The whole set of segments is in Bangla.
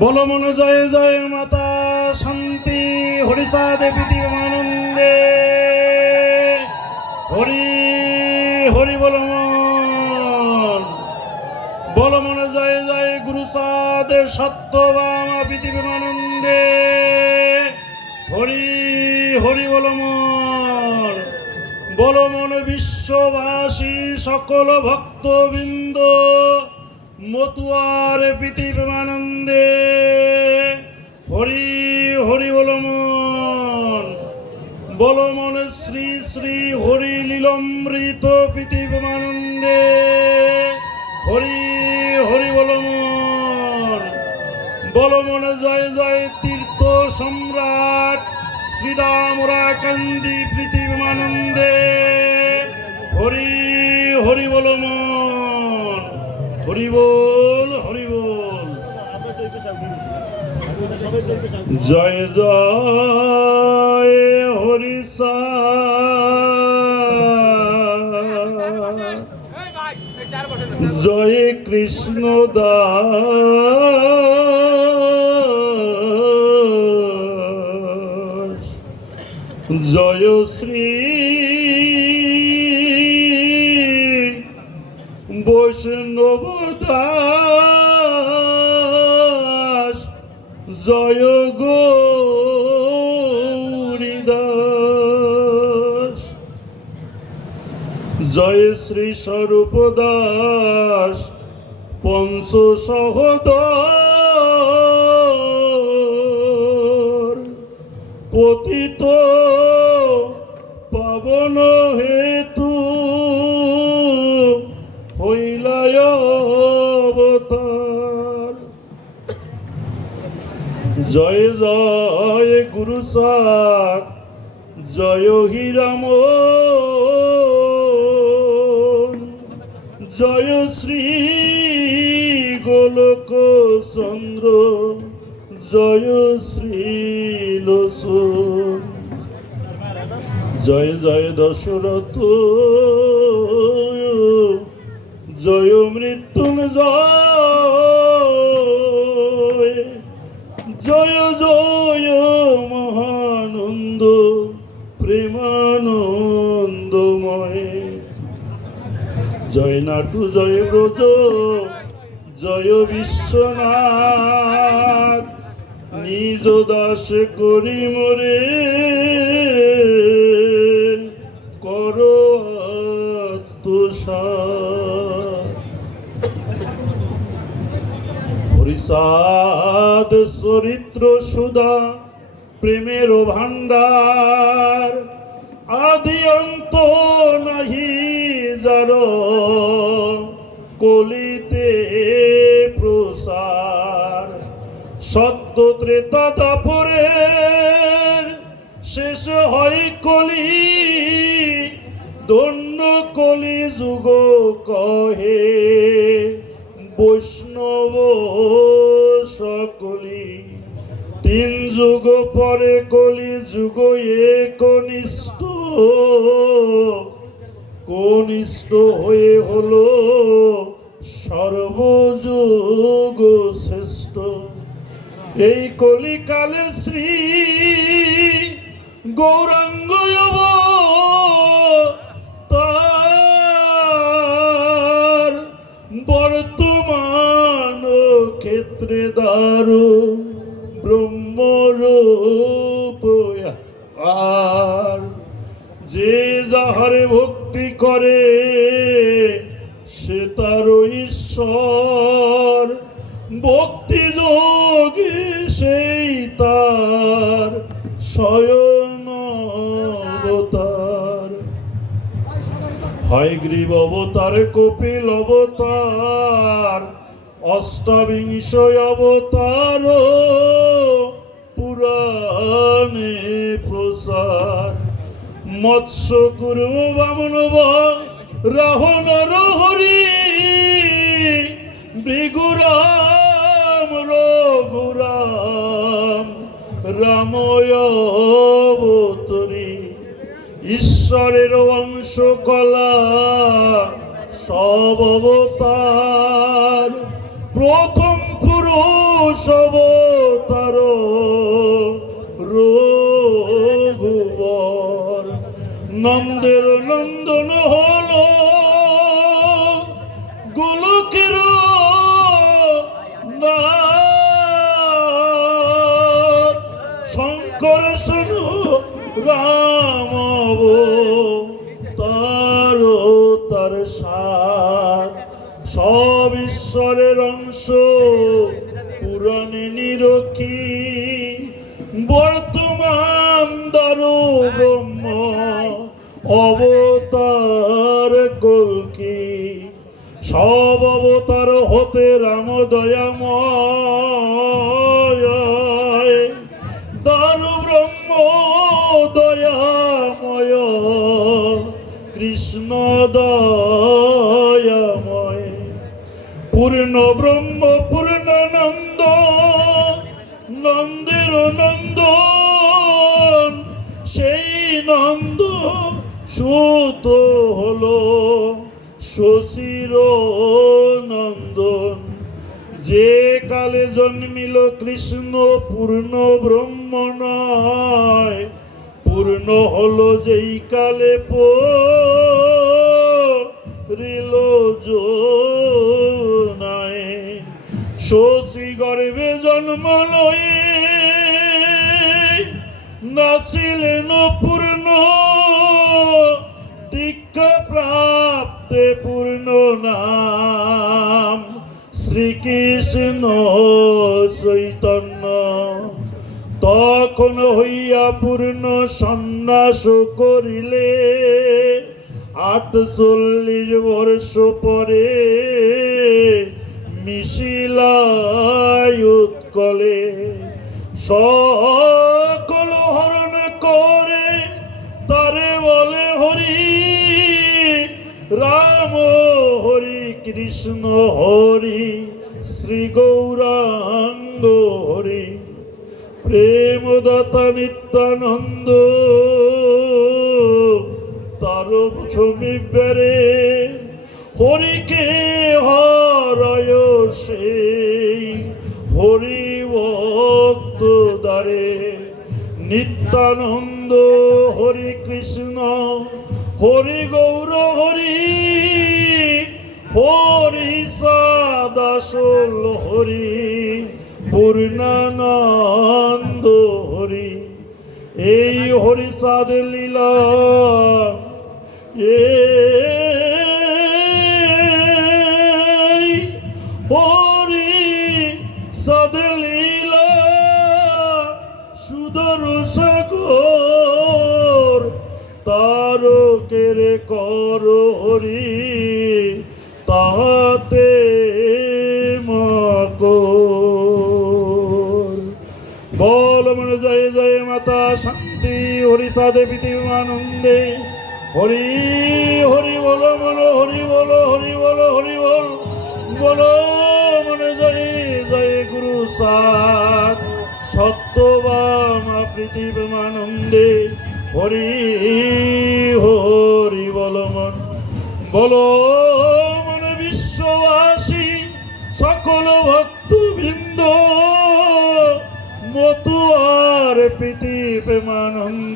বল। মন জয় জয় মাতা, শান্তি, হরিষা দেবী দিবানন্দে। হরি হরি বল বল মন জয় জয় গুরু সাদে সত্যবামা পৃথিবীমানন্দে হরি হরি বল মন। বল মন বিশ্ববাসী সকল ভক্তবৃন্দ। মতুয়ার পৃথিবীমানন্দে হরি হরি বল মন। বল মন শ্রী শ্রী হরি লীলমৃত পৃথিবীমানন্দে হরি হরি বল মন। বল মন জয় জয় তীর্থ সম্রাট শ্রীদামরা কান্দি পৃথিবীমানন্দে হরি হরি বল মন। হরি বল জয় জয় হরিষা জয় কৃষ্ণ দাস জয় শ্রী বৈষ্ণব দাস জয় গৌরীদাস জয় শ্রী স্বরূপ দাস পঞ্চ পতিত পাবন হেতু জয় জয় গুরু সার জয় হীরাম জয় শ্রী গোলক চন্দ্র জয় শ্রী লোচন জয় জয় দশরথ, জয় মৃত্যুঞ্জয়। জয় জয় মহানন্দ, প্রেমানন্দময়। জয় নাটু, জয় ব্রজ, জয় বিশ্বনাথ, নিজ দাস করি মরে। কর তুষার হরিষাদ চরিত্র সুদা প্রেমের ভান্ডার আদি অন্ত নাহি যার, কলিতে প্রসার। সত্য ত্রেতা দাপরের শেষ হয় কলি দন্য কলি যুগ যুগ পরে কলি যুগ একনিষ্ঠ কনিষ্ঠ। কনিষ্ঠ হয়ে হলো সর্বযুগ শ্রেষ্ঠ। এই কলিকালে শ্রী গৌরাঙ্গ বর্তমান ক্ষেত্রে দারু করে, সে তার ঈশ্বর। ভক্তি যোগে সেই তার শয়ন অবতার। হয় গ্রীব অবতার, কপিল অবতার, অষ্টাবিংশ অবতার পুরাণে প্রসার মৎস্য কুর্ম বামন রাহন হরি, ভৃগুরাম, রঘুরাম রাময় অবতরী ঈশ্বরের অংশ কলা, সব অবতার, প্রথম পুরুষ সব নন্দের নন্দন হলো গোলকের। শঙ্কর শোনো রাম তার তার সার সব ঈশ্বরের অংশ পুরাণে নিরক্ষী অবতার কলকি সব অবতার হতে রাম দয়াময় দারু ব্রহ্ম দয়াময়, কৃষ্ণ দয়াময়। পূর্ণ ব্রহ্ম পূর্ণানন্দ নন্দের নন্দন, সেই নন্দ সুত হলো শশীর নন্দন যে কালে জন্মিল কৃষ্ণ পূর্ণ ব্রহ্ম নয়, পূর্ণ হলো যেই কালে নাই শশী গর্ভে জন্ম লয়ে নাচিলেন পূর্ণ প্রাপ্তে পূর্ণ নাম শ্রীকৃষ্ণ চৈতন্য। তখন হইয়া পূর্ণ সন্ন্যাস করিলে আটচল্লিশ বর্ষ পরে মিশিলায় উৎকলে। সকল কৃষ্ণ হরি, শ্রী গৌরাঙ্গ হরি প্রেমদাতা নিত্যানন্দ তার ছমিবারে হরিকে হরয় সেই হরি ভক্ত দ্বারে, নিত্যানন্দ হরি কৃষ্ণ, হরি গৌর হরি হরি সাদাসল হরি পূর্ণানন্দ হরি। এই হরি সাদ লীলা এই হরি সাদ লীলা, সুদর সাগর, তারকের কর হরি। তাহাতে মকর। বল মন জয় জয় মাতা শান্তি হরিষা দেবী আনন্দে। হরি হরি বল মন, হরি বল হরি বল হরি বল। বল মন জয় জয় গুরু সাত সত্যবাম পৃথিবীমানন্দে হরি হরি বল মন। বলো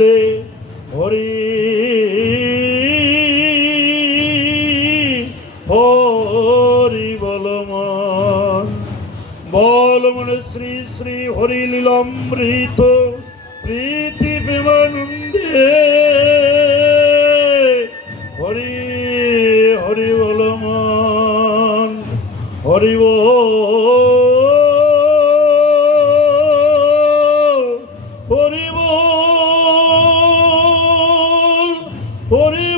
প্রেমানন্দে হরি। হরি বল বল মনে শ্রী শ্রী হরি লীলামৃত। Hori!